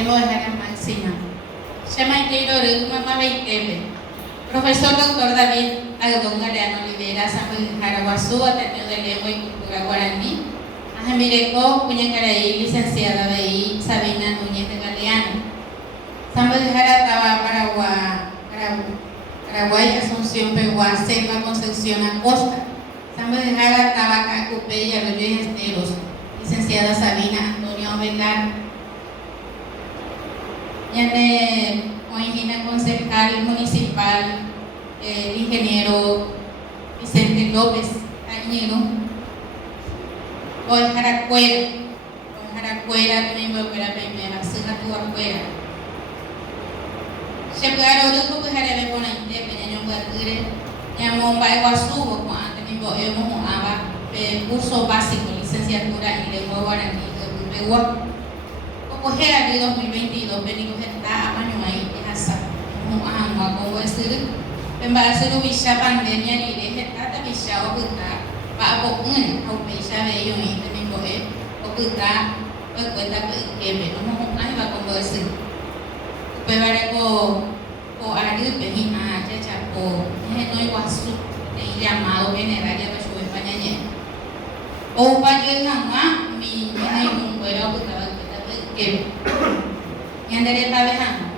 Debo dejar la máxima. Llama Inteiro Mamá Veitebe. Profesor Dr. David Agdón Galeano Olivera, Samuel Jaraguazú, Ateneo de Lengua y Cultura Guaraní. Ajamireco, Puñacaraí, licenciada BI, Sabina Núñez de Galeano. Samuel Jarataba, Paraguay, Asunción, Peguá, Selva, Concepción, Acosta. Samuel Jarataba, Cacupé y Arroyo y Esteros. Licenciada Sabina Antonio Velar. Yane Moingina, concejal municipal, el ingeniero Vicente López Cañero. Hoy Jaracuera, también voy a operar primero, Sina tu afuera. Se puede rodo que Jarabe con la independencia, Yamón Baiguazú, cuando me voy a curso básico, licenciatura en lengua guaraní de Peguá. Coge a 2022, venimos a Manuay, Hasa, Muhammad, como decir, en base a la pandemia, ni de esta visa o puta, va a poner a un visa de ellos y también coge o puta, o cuenta que venimos a va como decir. Pues vale o ariel pejina, chacha, o no igual su llamado general ya me sube España. O para que nada, mi un cuero puta. Yandere tabehan,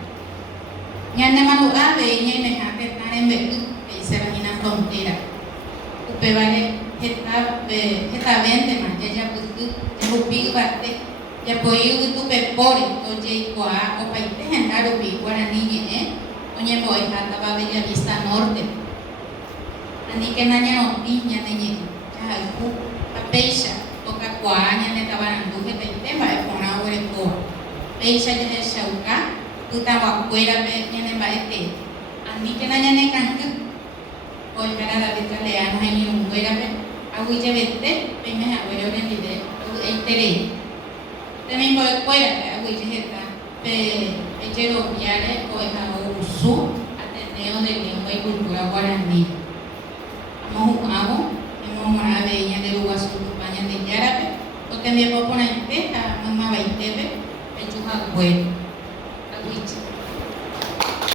yande malu ave ñe jate tan en beku que se vagina frontera. Upe vale heta vente más ya putu ya upi bate ya poi tu pe pore to je kwa o paite hendaro pi guarani ñe oñe boy hata va Bella Vista Norte. Ani que naña no niña ñe ya ku apeisha toca kwa ñe tabarandu que te tema e pona ore ko. Peisha ya shauka, puta wakuera pe ñane baete. Ani que naña ne kanku. Hoy para David Galeano hay un huera pe. Agui ya vete, pe me abuelo en lide, o entere. También voy fuera pe agui ya está. Pe chero viale o es usu Ateneo de Lengua y Cultura Guaraní. Amo